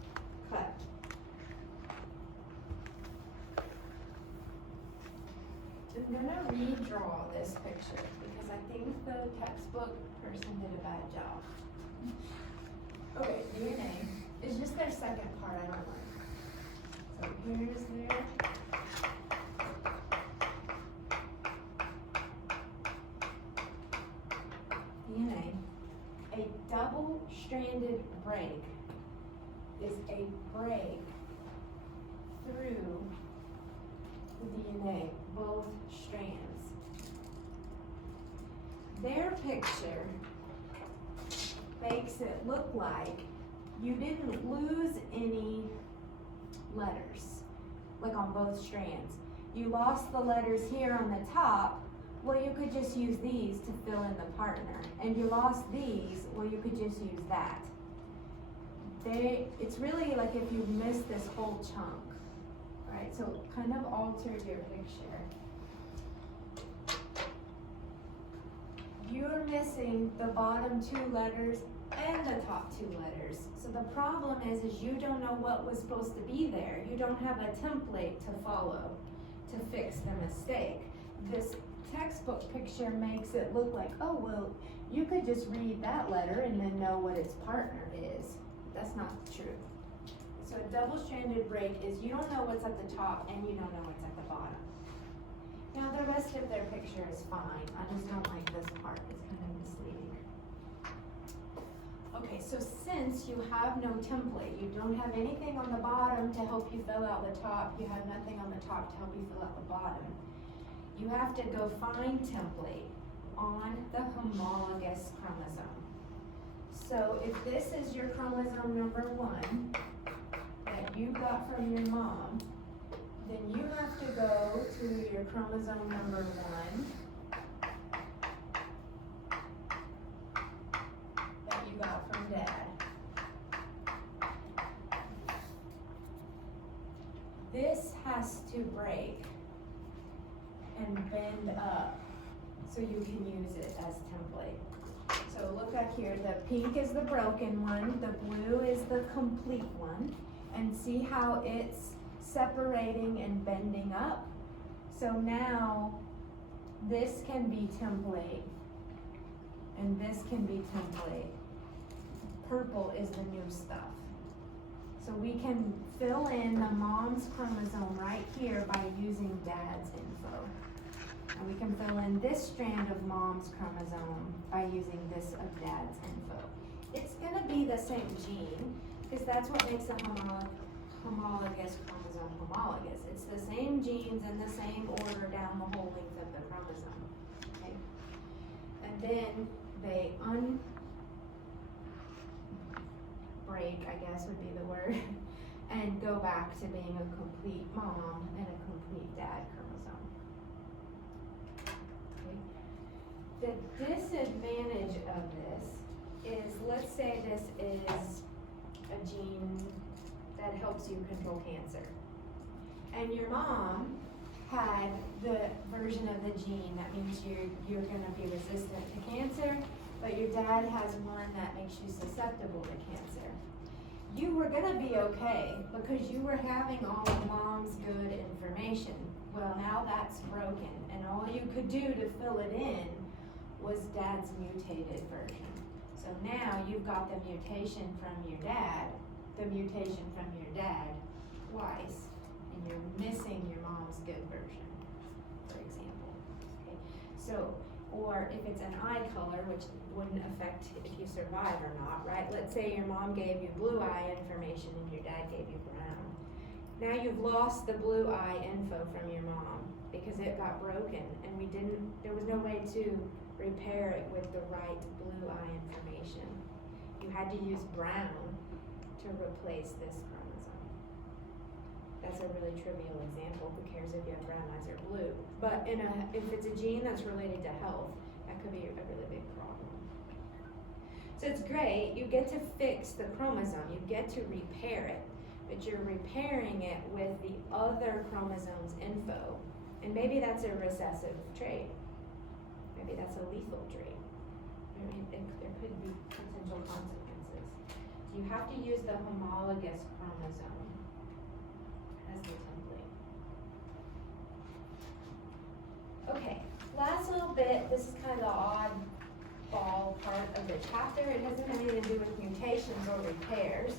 cut? I'm gonna redraw this picture because I think the textbook person did a bad job. Okay, DNA is just their second part I don't like. So here's their DNA. A double-stranded break is a break through the DNA, both strands. Their picture makes it look like you didn't lose any letters, like on both strands. You lost the letters here on the top, well, you could just use these to fill in the partner. And you lost these, well, you could just use that. It's really like if you missed this whole chunk, right? So it kind of altered your picture. You're missing the bottom two letters and the top two letters. So the problem is you don't know what was supposed to be there. You don't have a template to follow to fix the mistake. This textbook picture makes it look like, oh, well, you could just read that letter and then know what its partner is. That's not true. So a double-stranded break is you don't know what's at the top and you don't know what's at the bottom. Now the rest of their picture is fine. I just don't like this part. It's kind of misleading. Okay, so since you have no template, you don't have anything on the bottom to help you fill out the top, you have nothing on the top to help you fill out the bottom, you have to go find template on the homologous chromosome. So if this is your chromosome number 1 that you got from your mom, then you have to go to your chromosome number 1 that you got from Dad. This has to break and bend up so you can use it as template. So look back here, the pink is the broken one, the blue is the complete one, and see how it's separating and bending up? So now this can be template and this can be template. Purple is the new stuff. So we can fill in the mom's chromosome right here by using Dad's info. And we can fill in this strand of mom's chromosome by using this of Dad's info. It's gonna be the same gene, because that's what makes a homologous chromosome homologous. It's the same genes in the same order down the whole length of the chromosome, okay? And then they unbreak, I guess would be the word, and go back to being a complete mom and a complete dad chromosome. The disadvantage of this is, let's say this is a gene that helps you control cancer. And your mom had the version of the gene that means you're gonna be resistant to cancer, but your dad has one that makes you susceptible to cancer. you were gonna be okay because you were having all of mom's good information. Well, now that's broken, and all you could do to fill it in was dad's mutated version. So now you've got the mutation from your dad twice, and you're missing your mom's good version, for example. Okay, so, or if it's an eye color, which wouldn't affect if you survive or not, right? Let's say your mom gave you blue eye information and your dad gave you brown. Now you've lost the blue eye info from your mom because it got broken, and there was no way to repair it with the right blue eye information. You had to use brown to replace this chromosome. That's a really trivial example. Who cares if you have brown eyes or blue? But if it's a gene that's related to health, that could be a really big problem. So it's great, you get to fix the chromosome, you get to repair it, but you're repairing it with the other chromosome's info. And maybe that's a recessive trait. Maybe that's a lethal trait. I mean, there could be potential consequences. You have to use the homologous chromosome as the template. Okay, last little bit, this is kind of the oddball part of the chapter. It doesn't have anything to do with mutations or repairs,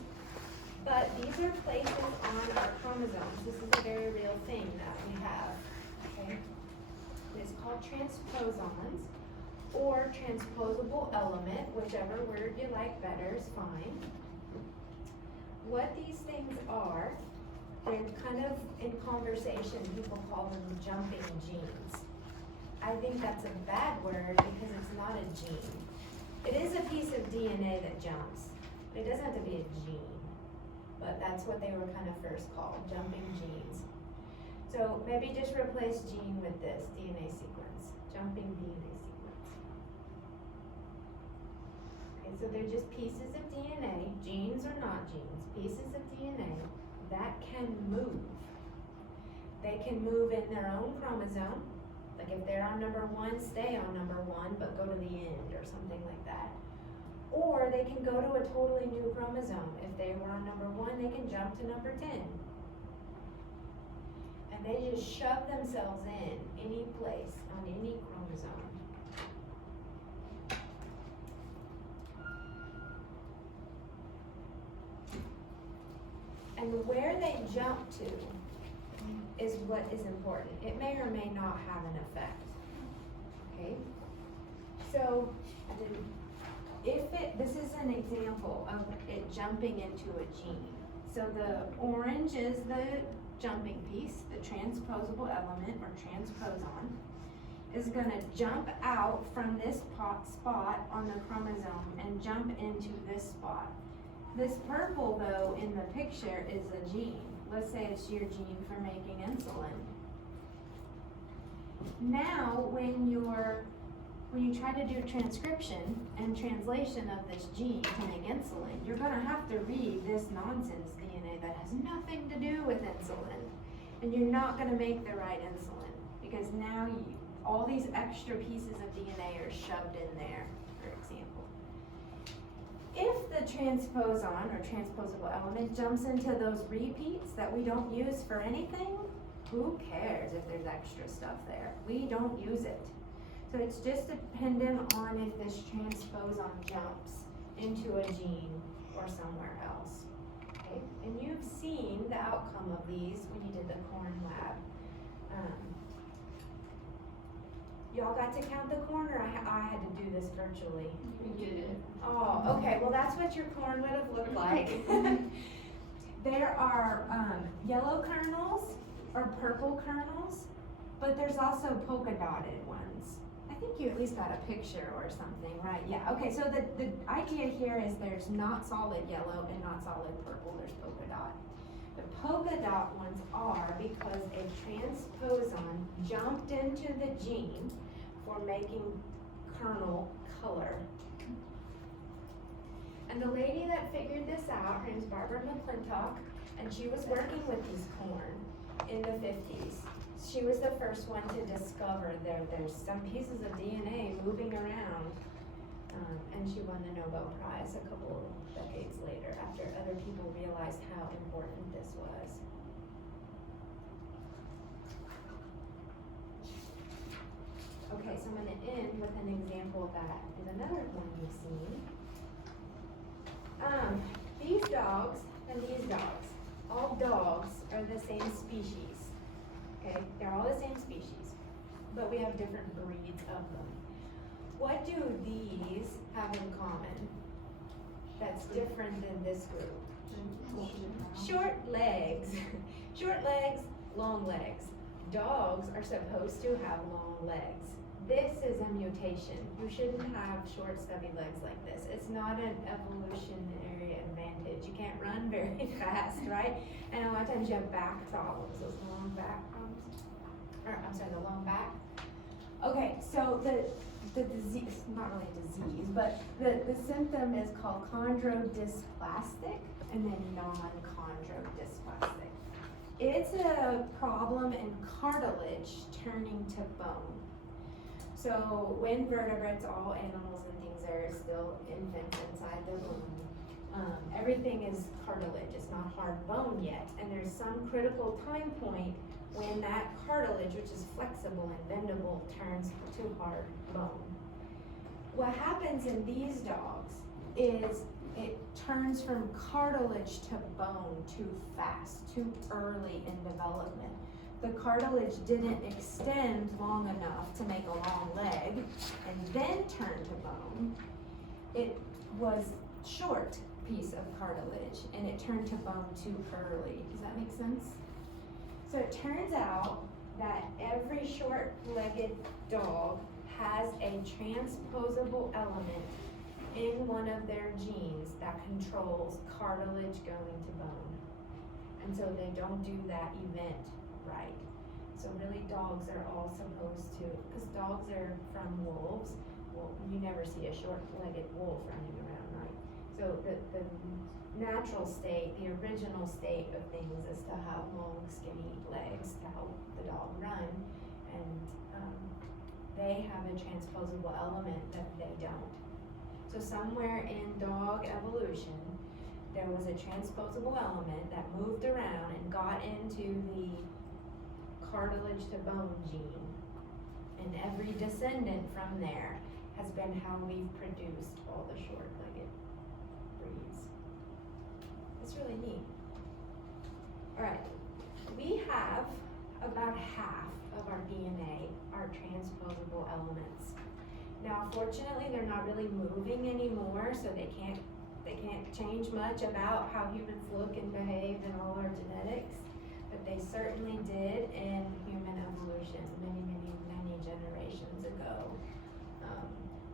but these are places on our chromosomes. This is a very real thing that we have, okay? It's called transposons, or transposable element, whichever word you like better is fine. What these things are, they're kind of in conversation, people call them jumping genes. I think that's a bad word because it's not a gene. It is a piece of DNA that jumps. It doesn't have to be a gene, but that's what they were kind of first called, jumping genes. So maybe just replace gene with this, DNA sequence, jumping DNA sequence. Okay, so they're just pieces of DNA, genes or not genes, pieces of DNA that can move. They can move in their own chromosome. Like if they're on number 1, stay on number 1, but go to the end or something like that. Or they can go to a totally new chromosome. If they were on number 1, they can jump to number 10. And they just shove themselves in any place on any chromosome. And where they jump to is what is important. It may or may not have an effect, okay? So, this is an example of it jumping into a gene. So the orange is the jumping piece, the transposable element or transposon, is gonna jump out from this spot on the chromosome and jump into this spot. This purple though in the picture is a gene. Let's say it's your gene for making insulin. Now, when you try to do transcription and translation of this gene to make insulin, you're gonna have to read this nonsense DNA that has nothing to do with insulin. And you're not gonna make the right insulin because now all these extra pieces of DNA are shoved in there, for example. If the transposon or transposable element jumps into those repeats that we don't use for anything, who cares if there's extra stuff there? We don't use it. So it's just dependent on if this transposon jumps into a gene or somewhere else. Okay? And you've seen the outcome of these when you did the corn lab. Y'all got to count the corn, or I had to do this virtually? You did it. Oh, okay, well that's what your corn would have looked like. There are yellow kernels or purple kernels, but there's also polka dotted ones. I think you at least got a picture or something, right? Yeah, okay, so the idea here is there's not solid yellow and not solid purple, there's polka dot. The polka dot ones are because a transposon jumped into the gene for making kernel color. And the lady that figured this out, her name's Barbara McClintock, and she was working with these corn in the 50s. She was the first one to discover there's some pieces of DNA moving around, and she won the Nobel Prize a couple of decades later. later after other people realized how important this was. Okay, so I'm going to end with an example that is another one you've seen. These dogs and these dogs, all dogs are the same species. Okay, they're all the same species, but we have different breeds of them. What do these have in common that's different than this group? Short legs. Short legs, long legs. Dogs are supposed to have long legs. This is a mutation. You shouldn't have short, stubby legs like this. It's not an evolutionary advantage. You can't run very fast, right? And a lot of times you have back problems, those long back problems. Or, I'm sorry, the long back. Okay, so the disease, not really a disease, but the symptom is called chondrodysplastic and then non-chondrodysplastic. It's a problem in cartilage turning to bone. So when vertebrates, all animals and things are still infants inside the womb, everything is cartilage, it's not hard bone yet. And there's some critical time point when that cartilage, which is flexible and bendable, turns to hard bone. What happens in these dogs is it turns from cartilage to bone too fast, too early in development. The cartilage didn't extend long enough to make a long leg and then turn to bone. It was short piece of cartilage and it turned to bone too early. Does that make sense? So it turns out that every short-legged dog has a transposable element in one of their genes that controls cartilage going to bone. And so they don't do that event right. So really dogs are all supposed to, because dogs are from wolves. Well, you never see a short-legged wolf running around, right? So the natural state, the original state of things is to have long, skinny legs to help the dog run. And they have a transposable element that they don't. So somewhere in dog evolution, there was a transposable element that moved around and got into the cartilage to bone gene. And every descendant from there has been how we've produced all the short-legged breeds. It's really neat. All right, we have about half of our DNA are transposable elements. Now, fortunately, they're not really moving anymore, so they can't change much about how humans look and behave in all our genetics, but they certainly did in human evolution many generations ago.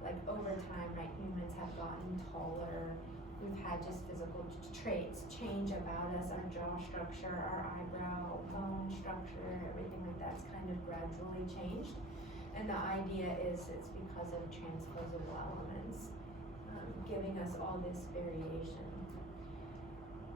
Like over time, right, humans have gotten taller. We've had just physical traits change about us, our jaw structure, our eyebrow, bone structure, everything like that's kind of gradually changed. And the idea is it's because of transposable elements giving us all this variation.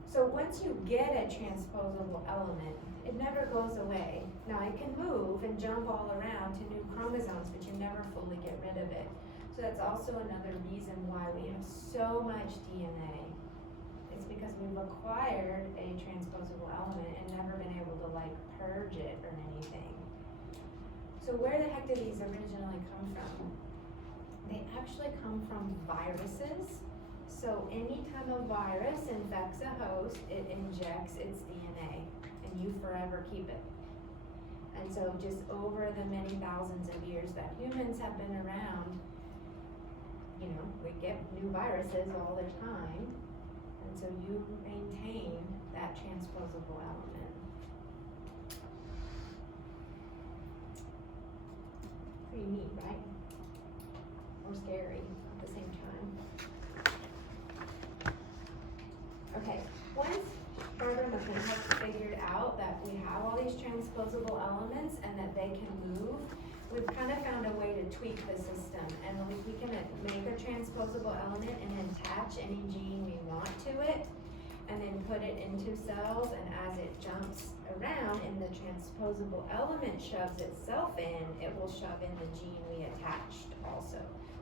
So once you get a transposable element, it never goes away. Now it can move and jump all around to new chromosomes, but you never fully get rid of it. So that's also another reason why we have so much DNA. It's because we've acquired a transposable element and never been able to like purge it or anything. So where the heck did these originally come from? They actually come from viruses. So anytime a virus infects a host, it injects its DNA and you forever keep it. And so just over the many thousands of years that humans have been around, you know, we get new viruses all the time. And so you maintain that transposable element. Pretty neat, right? Or scary at the same time. Okay, once Barbara McClintock figured out that we have all these transposable elements and that they can move, we've kind of found a way to tweak the system. And we can make a transposable element and attach any gene we want to it, and then put it into cells, and as it jumps around and the transposable element shoves itself in, it will shove in the gene we attached also.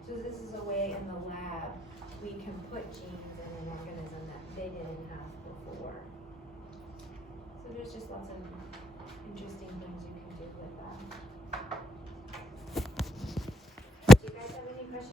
So this is a way in the lab we can put genes in an organism that they didn't have before. So there's just lots of interesting things you can do with that.